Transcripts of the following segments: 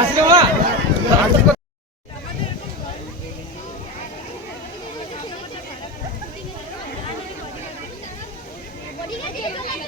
ঠিক আছে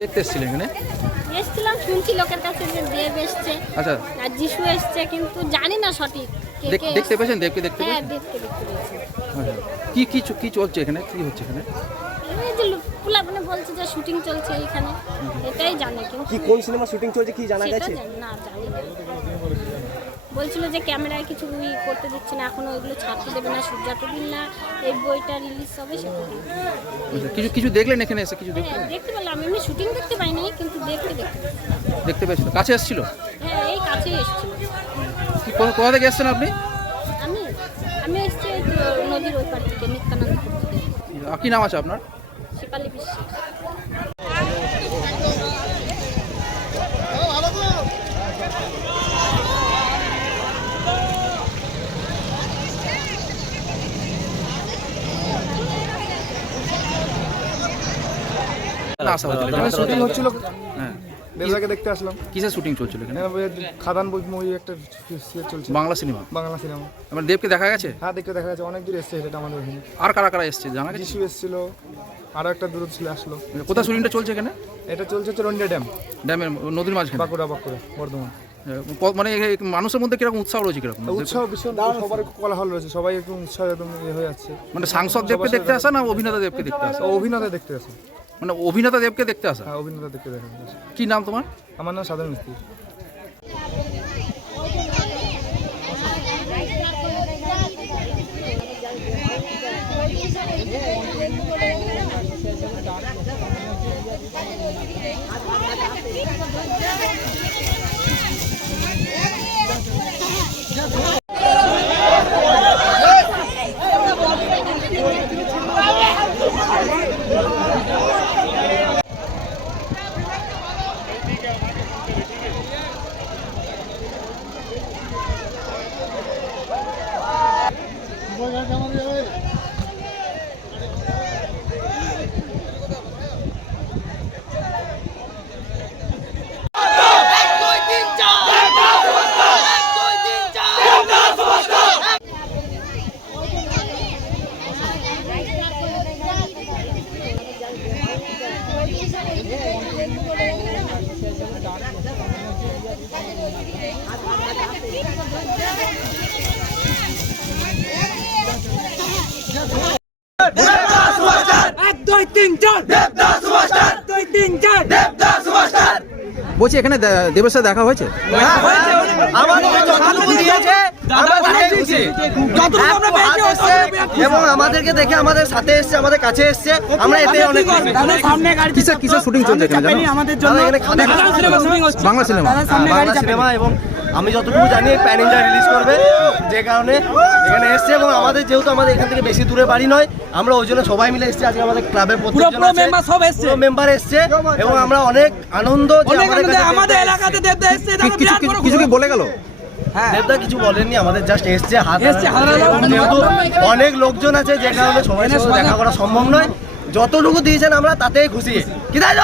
দেখতে এসেছিলেন এখানে? এসেছিলাম শুনছি লোকের কাছে যে দেব এসছে আচ্ছা। আর যিশু এসছে কিন্তু জানি না সঠিক কে দেখ- কে দেখতে। পেয়েছেন? দেবকে দেখতে হ্যাঁ দেখতে দেখতে পেয়েছি। আচ্ছা। কি কি কি চলছে এখানে? কি হচ্ছে এখানে? এই মানে বলছে যে শুটিং চলছে এখানে এটাই জানে কিন্তু কি কোন সিনেমা শুটিং চলছে কি জানা গেছে? জানি না জানি না। বলছিল যে ক্যামেরায় কিছু ই করতে দিচ্ছে না এখন ওইগুলো ছাড়তে দেবে না যতদিন না এই বইটা রিলিজ হবে সেটা। আচ্ছা, কিছু কিছু দেখলেন এখানে এসে কিছু দেখতে হ্যাঁ দেখতে পেলাম এমনি শুটিং দেখতে পাইনি কিন্তু দেখতে দেখতে। দেখতে পেয়েছিল। কাছে এসেছিল? হ্যাঁ এই কাছেই এসেছিল। কি কোথা কোথা থেকে এসেছেন আপনি? আমি আমি এসেছি নদীর ওই পার থেকে। আহ, কি নাম আছে আপনার? শিপালি বিশ্বাস। না আসা হয়েছিল। এখানে শুটিং হচ্ছিল। হ্যাঁ। দেবদাকে দেখতে আসলাম। কিসের শুটিং চলছিল এখানে? খাদান বই মুভি একটা চলছে বাংলা সিনেমা বাংলা সিনেমা আমার দেবকে দেখা গেছে? হ্যাঁ দেখতে দেখা যাচ্ছে অনেক দূর এসছে এটা আমাদের এখানে আর কারা কারা এসছে জানা গেছে? যিশু এসেছিল আরও একটা দূর ছিল আসলো। কোথায় শুটিংটা চলছে এখানে? এটা চলছে হচ্ছে রন্ডিয়া ড্যাম ড্যামের নদীর মাঝখানে? বাঁকুড়া বাঁকুড়া বর্ধমান। মানে মানুষের মধ্যে কীরকম উৎসাহ রয়েছে কীরকম? উৎসাহ ভীষণ সবার কোলাহল রয়েছে সবাই একটু উৎসাহ একদম ইয়ে হয়ে যাচ্ছে। মানে সাংসদ দেবকে দেখতে আসা না অভিনেতা দেবকে দেখতে আসা? অভিনেতা দেখতে আসে। মানে অভিনেতা দেবকে দেখতে আসা? হ্যাঁ অভিনেতা দেখতে দেখা কি নাম তোমার? আমার নাম সাধারণ মিস্ত্রি। বলছি এখানে দেবের সাথে দেখা হয়েছে? এবং আমাদেরকে দেখে আমাদের সাথে এসছে আমাদের কাছে এসছে। আমরা এতে অনেক সামনে শুটিং চলছে বাংলা সিনেমা এবং আমি যতটুকু জানি প্যান ইন্ডিয়া রিলিজ করবে যে কারণে এখানে এসছে এবং আমাদের যেহেতু আমাদের এখান থেকে বেশি দূরে বাড়ি নয় আমরা ওই জন্য সবাই মিলে এসেছি আজকে আমাদের ক্লাবের পুরো প্রত্যেকজন মেম্বার সব এসছে। পুরো মেম্বার এসছে এবং আমরা অনেক আনন্দ আমাদের এলাকাতে দেবদা এসছে কিছু কিছু- কিছু কি বলে গেল? হ্যাঁ। দেবদা কিছু বলেননি আমাদের জাস্ট এসছে হাত এসছে, যেহেতু অনেক লোকজন আছে যে কারণে সবাই সাথে দেখা করা সম্ভব নয়। যতটুকু দিয়েছেন আমরা তাতেই খুশি। কি তাই?